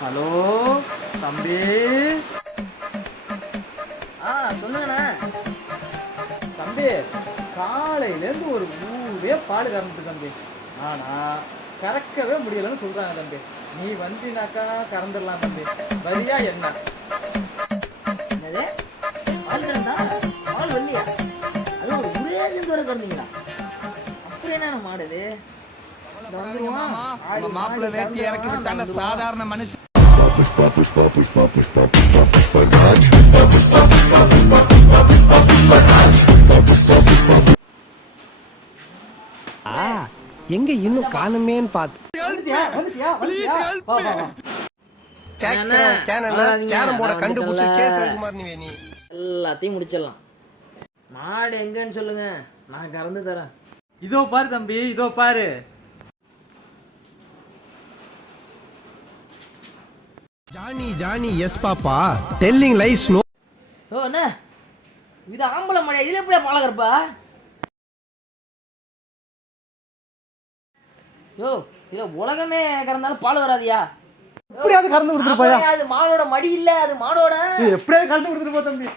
Hello தம்பி. சொல்லுங்கண்ணா. தம்பி காலையிலேருந்து ஒரு ஊரே பாடு கறந்துட்டு தம்பி. ஆனால் கறக்கவே முடியலன்னு சொல்கிறாங்க தம்பி. நீ வந்தினாக்கா கறந்துடலாம் தம்பி. வரியா என்ன? என்னது பால் கறந்தா? பால் வரலையா? அது ஒரு ஒரே சேர்ந்து வர கறந்தீங்களா? அப்படி என்ன மாடுது? மாப்பிள்ள வேட்டி இறக்கி விட்டாங்க சாதாரண மனுஷன். पुष्पा पुष्पा पुष्पा पुष्पा पुष्पा पुष्पा राज पुष्पा पुष्पा पुष्पा पुष्पा पुष्पा पुष्पा पुष्पा राज पुष्पा पुष्पा पुष्पा எங்க இன்னும் காணுமேன்னு பார்த்து எல்லாத்தையும் முடிச்சிடலாம். மாடு எங்கன்னு சொல்லுங்க, நான் கறந்து தரேன். இதோ பாரு தம்பி, இதோ பாரு. Johny yes papa telling lies no. ஓ என்ன இது ஆம்பளை மாடியா? இதுல எப்படியா பாலை கறப்பா? யோ இதுல உலகமே கறந்தாலும் பால் வராதியா? எப்படியாவது கறந்து கொடுத்துட்டு போயா? அது மாடோட மடி இல்ல, அது மாடோட எப்படியாவது கறந்து கொடுத்துட்டு போ தம்பி.